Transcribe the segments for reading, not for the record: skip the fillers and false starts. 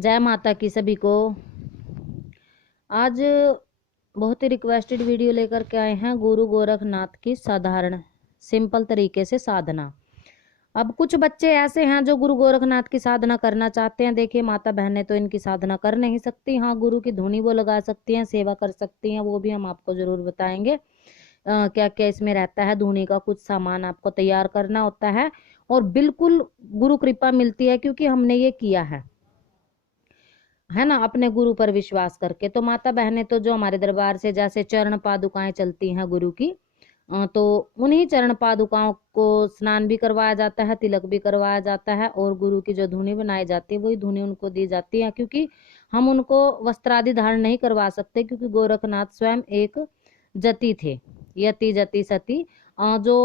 जय माता की सभी को। आज बहुत ही रिक्वेस्टेड वीडियो लेकर के आए हैं गुरु गोरखनाथ की साधारण सिंपल तरीके से साधना। अब कुछ बच्चे ऐसे हैं जो गुरु गोरखनाथ की साधना करना चाहते हैं। देखिए माता बहनें तो इनकी साधना कर नहीं सकती, हाँ गुरु की धुनी वो लगा सकती हैं, सेवा कर सकती हैं, वो भी हम आपको जरूर बताएंगे क्या क्या इसमें रहता है। धुनी का कुछ सामान आपको तैयार करना होता है और बिल्कुल गुरु कृपा मिलती है क्योंकि हमने ये किया है ना, अपने गुरु पर विश्वास करके। तो माता बहनें तो जो हमारे दरबार से जैसे चरण पादुकाएं चलती हैं गुरु की, तो उन्हीं चरण पादुकाओं को स्नान भी करवाया जाता है, तिलक भी करवाया जाता है और गुरु की जो धुनी बनाई जाती है वही धुनी उनको दी जाती है। क्योंकि हम उनको वस्त्रादि धारण नहीं करवा सकते क्योंकि गोरखनाथ स्वयं एक जति थे, यति जति सती। जो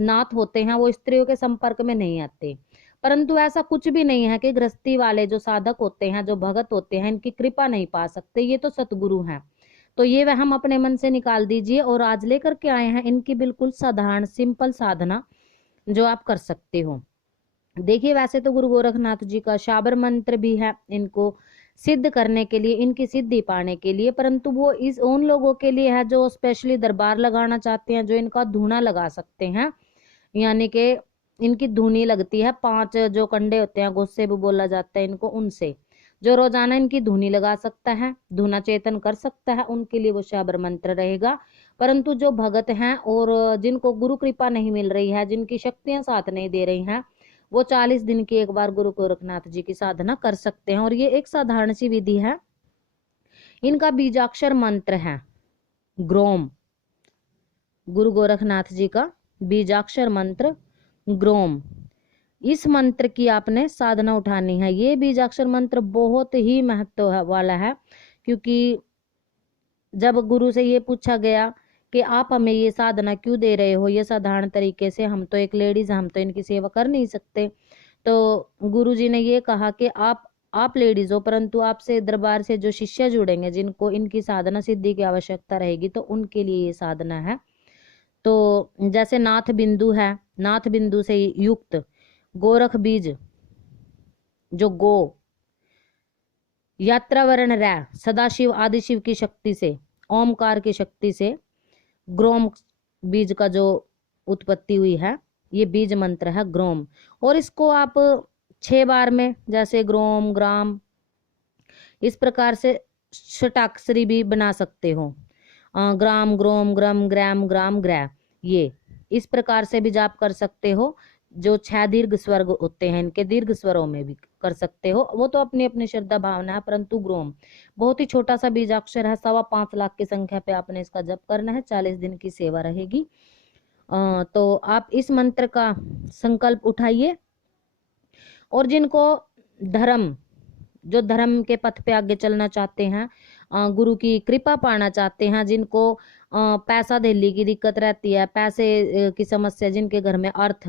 नाथ होते हैं वो स्त्रियों के संपर्क में नहीं आते। परंतु ऐसा कुछ भी नहीं है कि गृहस्थी वाले जो साधक होते हैं, जो भगत होते हैं, इनकी कृपा नहीं पा सकते। ये तो सतगुरु हैं। तो ये वह हम अपने मन से निकाल दीजिए। और आज लेकर के आए हैं इनकी बिल्कुल साधारण सिंपल साधना जो आप कर सकते हो। देखिए वैसे तो गुरु गोरखनाथ जी का शाबर मंत्र भी है इनको सिद्ध करने के लिए, इनकी सिद्धि पाने के लिए, परंतु वो इस उन लोगों के लिए है जो स्पेशली दरबार लगाना चाहते हैं, जो इनका धूना लगा सकते हैं। यानी कि इनकी धुनी लगती है 5 जो कंडे होते हैं, गुस्से भी बोला जाता है इनको, उनसे जो रोजाना इनकी धुनी लगा सकता है, धुना चेतन कर सकता है, उनके लिए वो शाबर मंत्र रहेगा। परंतु जो भगत हैं और जिनको गुरु कृपा नहीं मिल रही है, जिनकी शक्तियां साथ नहीं दे रही हैं, वो 40 दिन की एक बार गुरु गोरखनाथ जी की साधना कर सकते हैं। और ये एक साधारण सी विधि है। इनका बीजाक्षर मंत्र है ग्रोम। गुरु गोरखनाथ जी का बीजाक्षर मंत्र ग्रोम। इस मंत्र की आपने साधना उठानी है। ये बीजाक्षर मंत्र बहुत ही महत्व वाला है क्योंकि जब गुरु से ये पूछा गया कि आप हमें ये साधना क्यों दे रहे हो, ये साधारण तरीके से, हम तो एक लेडीज, हम तो इनकी सेवा कर नहीं सकते। तो गुरु जी ने ये कहा कि आप लेडीज हो, परंतु आपसे दरबार से जो शिष्य जुड़ेंगे, जिनको इनकी साधना सिद्धि की आवश्यकता रहेगी, तो उनके लिए ये साधना है। तो जैसे नाथ बिंदु है, नाथ बिंदु से युक्त गोरख बीज जो गो, यात्रा वर्ण रै, सदाशिव आदिशिव की शक्ति से, ओमकार की शक्ति से ग्रोम बीज का जो उत्पत्ति हुई है, ये बीज मंत्र है ग्रोम। और इसको आप 6 बार में, जैसे ग्रोम ग्राम, इस प्रकार से षटाक्षरी भी बना सकते हो। ग्राम ग्रोम ग्रम ग्राम ग्राम ग्रह, ये इस प्रकार से भी जाप कर सकते हो। जो 6 दीर्घ स्वर होते हैं, इनके दीर्घ स्वरों में भी कर सकते हो, वो तो अपनी अपनी श्रद्धा भावना है। परंतु ग्रोम बहुत ही छोटा सा बीजाक्षर है, 5.25 लाख की संख्या पे आपने इसका जप करना है, 40 दिन की सेवा रहेगी। तो आप इस मंत्र का संकल्प उठाइए। और जिनको धर्म, जो धर्म के पथ पे आगे चलना चाहते हैं, गुरु की कृपा पाना चाहते हैं, जिनको पैसा धेली की दिक्कत रहती है, पैसे की समस्या, जिनके घर में अर्थ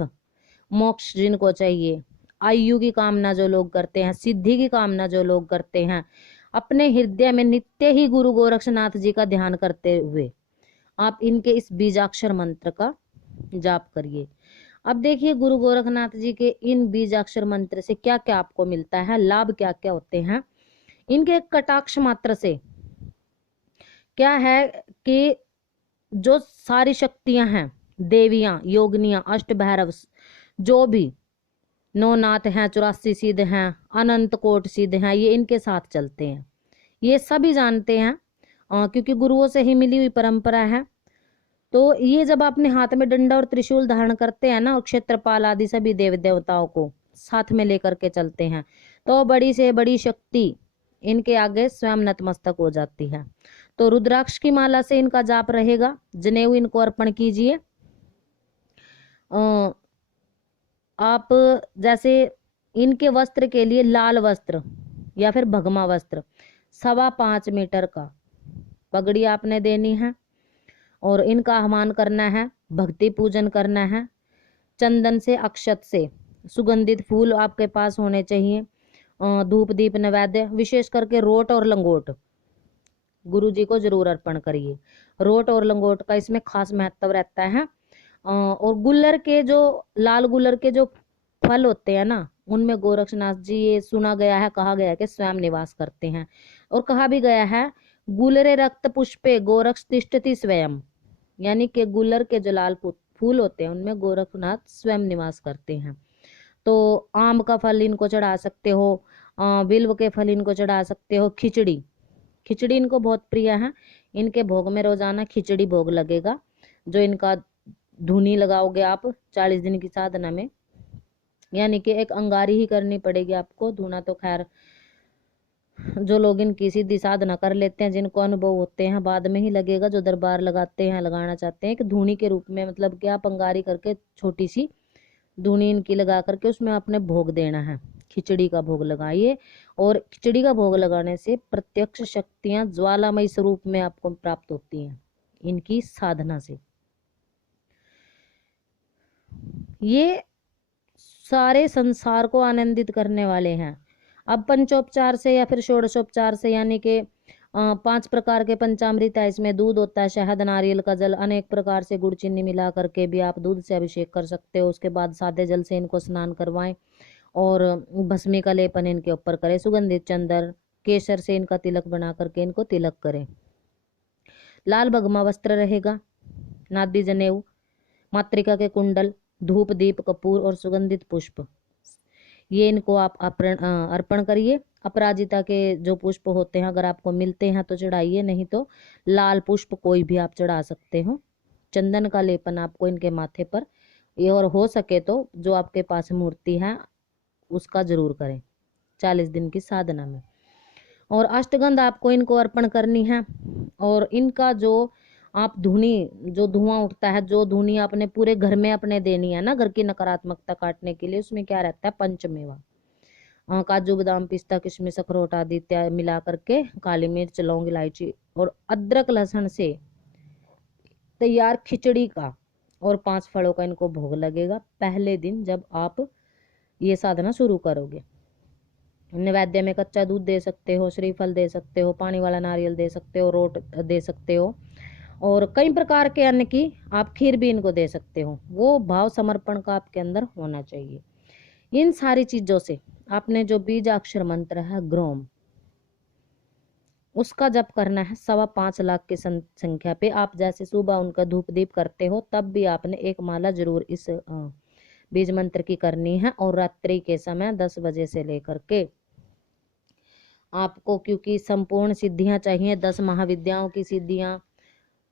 मोक्ष जिनको चाहिए, आयु की कामना जो लोग करते हैं, सिद्धि की कामना जो लोग करते हैं, अपने हृदय में नित्य ही गुरु गोरक्षनाथ जी का ध्यान करते हुए आप इनके इस बीजाक्षर मंत्र का जाप करिए। अब देखिए गुरु गोरखनाथ जी के इन बीजाक्षर मंत्र से क्या क्या आपको मिलता है, लाभ क्या क्या होते हैं। इनके कटाक्ष मात्र से क्या है कि जो सारी शक्तियां हैं, देवियां, योगनियां, अष्ट भैरव, जो भी 9 नाथ हैं, 84 सिद्ध हैं, अनंत कोट सिद्ध हैं, ये इनके साथ चलते हैं। ये सभी जानते हैं क्योंकि गुरुओं से ही मिली हुई परंपरा है। तो ये जब अपने हाथ में डंडा और त्रिशूल धारण करते हैं ना, और क्षेत्रपाल आदि सभी देव देवताओं को साथ में लेकर के चलते हैं, तो बड़ी से बड़ी शक्ति इनके आगे स्वयं नतमस्तक हो जाती है। तो रुद्राक्ष की माला से इनका जाप रहेगा। जनेऊ इनको अर्पण कीजिए। आप जैसे इनके वस्त्र के लिए लाल वस्त्र या फिर भगमा वस्त्र 5.25 मीटर का पगड़ी आपने देनी है। और इनका आह्वान करना है, भक्ति पूजन करना है। चंदन से, अक्षत से, सुगंधित फूल आपके पास होने चाहिए। धूप दीप नैवेद्य, विशेष करके रोट और लंगोट गुरु जी को जरूर अर्पण करिए। रोट और लंगोट का इसमें खास महत्व रहता है। और गुल्लर के जो, लाल गुल्लर के जो फल होते हैं ना, उनमें गोरक्षनाथ जी, ये सुना गया है, कहा गया है कि स्वयं निवास करते हैं। और कहा भी गया है गुलरे रक्त पुष्पे गोरक्ष तिष्ठति स्वयं, यानी कि गुलर के जो लाल फूल होते हैं उनमें गोरखनाथ स्वयं निवास करते हैं। तो आम का फल इनको चढ़ा सकते हो, बिल्व के फल इनको चढ़ा सकते हो, खिचड़ी, खिचड़ी इनको बहुत प्रिय है। इनके भोग में रोजाना खिचड़ी भोग लगेगा। जो इनका धुनी लगाओगे आप 40 दिन की साधना में, यानी कि एक अंगारी ही करनी पड़ेगी आपको। धुना तो खैर जो लोग इनकी सीधी साधना कर लेते हैं, जिनको अनुभव होते हैं, बाद में ही लगेगा। जो दरबार लगाते हैं, लगाना चाहते हैं कि धुनी के रूप में, मतलब कि आप अंगारी करके छोटी सी धुनी इनकी लगा करके उसमें आपने भोग देना है। खिचड़ी का भोग लगाइए, और खिचड़ी का भोग लगाने से प्रत्यक्ष शक्तियां ज्वालामयी स्वरूप में आपको प्राप्त होती हैं इनकी साधना से। ये सारे संसार को आनंदित करने वाले हैं। अब पंचोपचार से या फिर षोडशोपचार से, यानी कि 5 प्रकार के पंचामृत है, इसमें दूध होता है, शहद, नारियल का जल, अनेक प्रकार से गुड़ चीनी मिला करके भी आप दूध से अभिषेक कर सकते हो। उसके बाद सादे जल से इनको स्नान करवाएं और भस्मी का लेपन इनके ऊपर करें। सुगंधित चंदन, केसर से इनका तिलक बना करके इनको तिलक करें। लाल भगमा वस्त्र रहेगा, नादी जनेऊ, मातृका के कुंडल, धूप दीप कपूर और सुगंधित पुष्प, ये इनको आप अर्पण करिए। अपराजिता के जो पुष्प होते हैं अगर आपको मिलते हैं तो चढ़ाइए, नहीं तो लाल पुष्प कोई भी आप चढ़ा सकते हो। चंदन का लेपन आपको इनके माथे पर, ये और हो सके तो जो आपके पास मूर्ति है उसका जरूर करें 40 दिन की साधना में। और अष्टगंध आपको इनको अर्पण करनी है। और इनका जो आप धुनी, जो धुआं उठता है, जो धुनी आपने पूरे घर में अपने देनी है ना, घर की नकारात्मकता काटने के लिए, उसमें क्या रहता है, पंचमेवा, काजू बादाम पिस्ता किशमिश अखरोट आदि इत्यादि मिला करके, काली मिर्च लौंग इलायची और अदरक लहसुन से तैयार खिचड़ी का और 5 फलों का इनको भोग लगेगा पहले दिन जब आप ये साधना शुरू करोगे। नैवेद्य में कच्चा दूध दे सकते हो, श्रीफल दे सकते हो, पानी वाला नारियल दे सकते हो, रोट दे सकते हो, और कई प्रकार के अन्न की आप खीर भी इनको दे सकते हो। वो भाव समर्पण का आपके अंदर होना चाहिए। इन सारी चीजों से आपने जो बीजाक्षर मंत्र है ग्रोम, उसका जप करना है 5.25 लाख की संख्या पे। आप जैसे सुबह उनका धूप दीप करते हो तब भी आपने एक माला जरूर इस बीज मंत्र की करनी है। और रात्रि के समय 10 बजे से लेकर के आपको, क्योंकि संपूर्ण सिद्धियां चाहिए, 10 महाविद्याओं की सिद्धियां,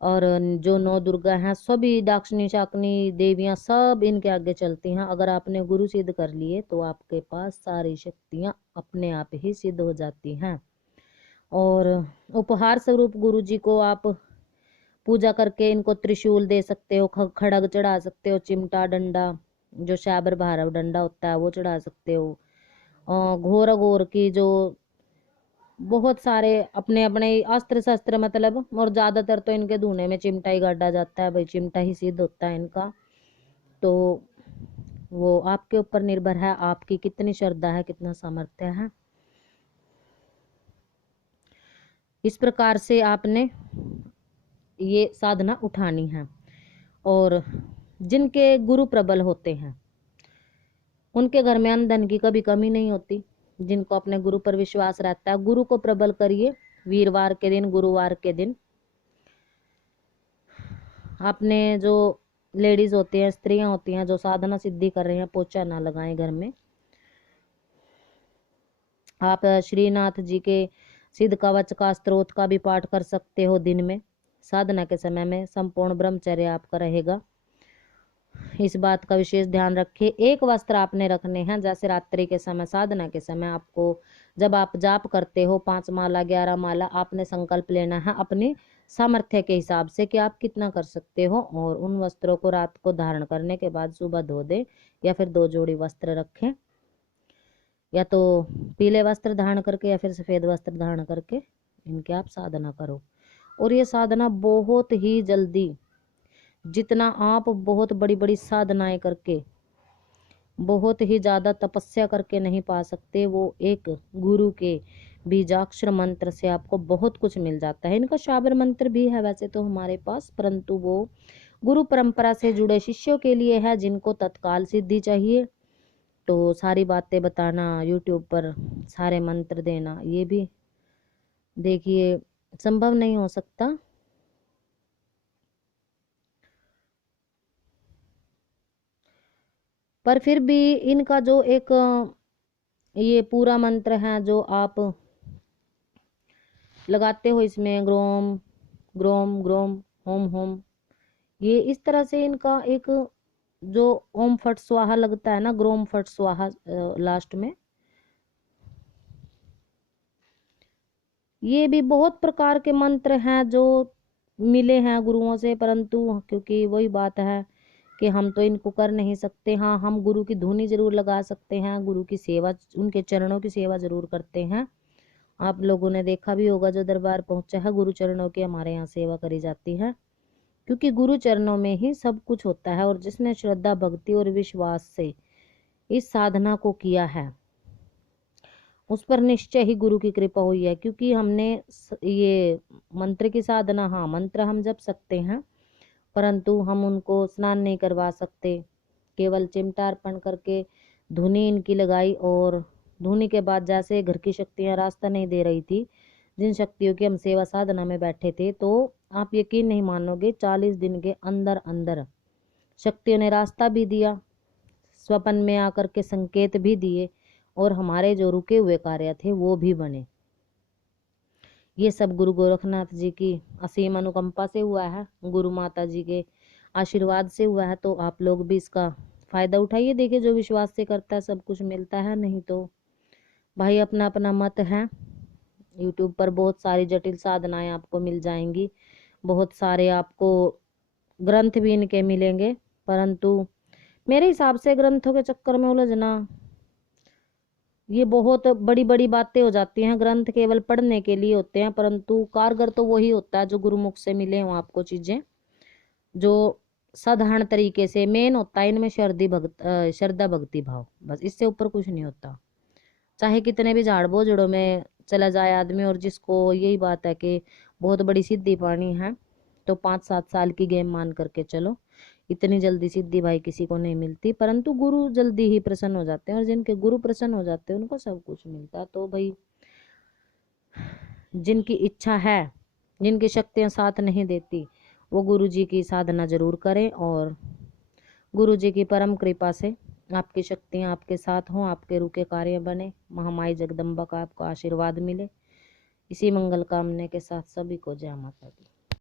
और जो 9 दुर्गा हैं सभी, दाक्षिणी शाकनी देवियां सब इनके आगे चलती हैं। अगर आपने गुरु सिद्ध कर लिए तो आपके पास सारी शक्तियां अपने आप ही सिद्ध हो जाती हैं। और उपहार स्वरूप गुरु जी को आप पूजा करके इनको त्रिशूल दे सकते हो, खड़ग चढ़ा सकते हो, चिमटा डंडा, जो शाबर भारव डंडा होता है वो चढ़ा सकते हो। घोर घोर की जो बहुत सारे अपने अपने अस्त्र शस्त्र, मतलब, और ज्यादातर तो इनके धुने में चिमटा ही गाड़ा जाता है, भाई चिमटा ही सिद्ध होता है इनका। तो वो आपके ऊपर निर्भर है, आपकी कितनी श्रद्धा है, कितना सामर्थ्य है। इस प्रकार से आपने ये साधना उठानी है। और जिनके गुरु प्रबल होते हैं उनके घर में अन्न धन की कभी कमी नहीं होती। जिनको अपने गुरु पर विश्वास रहता है, गुरु को प्रबल करिए। वीरवार के दिन, गुरुवार के दिन आपने जो लेडीज होती हैं, स्त्रियां होती हैं जो साधना सिद्धि कर रहे हैं, पोछा ना लगाएं घर में। आप श्रीनाथ जी के सिद्ध कवच का, स्त्रोत का भी पाठ कर सकते हो दिन में। साधना के समय में संपूर्ण ब्रह्मचर्य आपका रहेगा, इस बात का विशेष ध्यान रखिए। एक वस्त्र आपने रखने हैं, जैसे रात्रि के समय, साधना के समय आपको जब आप जाप करते हो 5 माला 11 माला, आपने संकल्प लेना है अपने सामर्थ्य के हिसाब से कि आप कितना कर सकते हो। और उन वस्त्रों को रात को धारण करने के बाद सुबह धो दे, या फिर 2 जोड़ी वस्त्र रखें, या तो पीले वस्त्र धारण करके या फिर सफेद वस्त्र धारण करके इनके आप साधना करो। और ये साधना बहुत ही जल्दी, जितना आप बहुत बड़ी बड़ी साधनाएं करके, बहुत ही ज्यादा तपस्या करके नहीं पा सकते, वो एक गुरु के बीजाक्षर मंत्र से आपको बहुत कुछ मिल जाता है। इनका शाबर मंत्र भी है वैसे तो हमारे पास, परंतु वो गुरु परंपरा से जुड़े शिष्यों के लिए है जिनको तत्काल सिद्धि चाहिए। तो सारी बातें बताना, यूट्यूब पर सारे मंत्र देना, ये भी देखिए संभव नहीं हो सकता। पर फिर भी इनका जो एक ये पूरा मंत्र है जो आप लगाते हो, इसमें ग्रोम ग्रोम ग्रोम होम होम, ये इस तरह से इनका एक जो ओम फट स्वाहा लगता है ना, ग्रोम फट स्वाहा लास्ट में, ये भी बहुत प्रकार के मंत्र हैं जो मिले हैं गुरुओं से, परंतु क्योंकि वही बात है कि हम तो इनको कर नहीं सकते। हाँ, हम गुरु की धुनी जरूर लगा सकते हैं, गुरु की सेवा, उनके चरणों की सेवा जरूर करते हैं। आप लोगों ने देखा भी होगा जो दरबार पहुंचा है, गुरु चरणों की हमारे यहाँ सेवा करी जाती है, क्योंकि गुरु चरणों में ही सब कुछ होता है। और जिसने श्रद्धा भक्ति और विश्वास से इस साधना को किया है उस पर निश्चय ही गुरु की कृपा हुई है। क्योंकि हमने ये मंत्र की साधना, हाँ मंत्र हम जप सकते हैं, परंतु हम उनको स्नान नहीं करवा सकते। केवल चिमटा अर्पण करके धुनी इनकी लगाई, और धुनी के बाद जैसे घर की शक्तियां रास्ता नहीं दे रही थी, जिन शक्तियों की हम सेवा साधना में बैठे थे, तो आप यकीन नहीं मानोगे 40 दिन के अंदर अंदर शक्तियों ने रास्ता भी दिया, स्वप्न में आकर के संकेत भी दिए, और हमारे जो रुके हुए कार्य थे वो भी बने। ये सब गुरु गोरखनाथ जी की असीम अनुकंपा से हुआ है, गुरु माता जी के आशीर्वाद से हुआ है। तो आप लोग भी इसका फायदा उठाइए। देखिए जो विश्वास से करता है सब कुछ मिलता है, नहीं तो भाई अपना अपना मत है। यूट्यूब पर बहुत सारी जटिल साधनाएं आपको मिल जाएंगी, बहुत सारे आपको ग्रंथ भी इनके मिलेंगे, परंतु मेरे हिसाब से ग्रंथों के चक्कर में उलझना ये बहुत बड़ी बड़ी बातें हो जाती हैं। ग्रंथ केवल पढ़ने के लिए होते हैं, परंतु कारगर तो वही होता है जो गुरुमुख से मिले हों आपको चीजें, जो साधारण तरीके से। मेन होता है इनमें श्रद्धा भक्ति भाव, बस इससे ऊपर कुछ नहीं होता। चाहे कितने भी झाड़ बोझड़ों में चला जाए आदमी, और जिसको यही बात है कि बहुत बड़ी सिद्धि पानी है, तो 5-7 साल की गेम मान करके चलो, इतनी जल्दी सिद्धि भाई किसी को नहीं मिलती, परंतु गुरु जल्दी ही प्रसन्न हो जाते हैं, और जिनके गुरु प्रसन्न हो जाते हैं उनको सब कुछ मिलता है। तो भाई जिनकी इच्छा है, जिनकी शक्तियां साथ नहीं देती, वो गुरु जी की साधना जरूर करें, और गुरु जी की परम कृपा से आपकी शक्तियां आपके साथ हों, आपके रुके कार्य बने, महामाई जगदम्बा का आपको आशीर्वाद मिले। इसी मंगल कामने के साथ सभी को जय माता दी।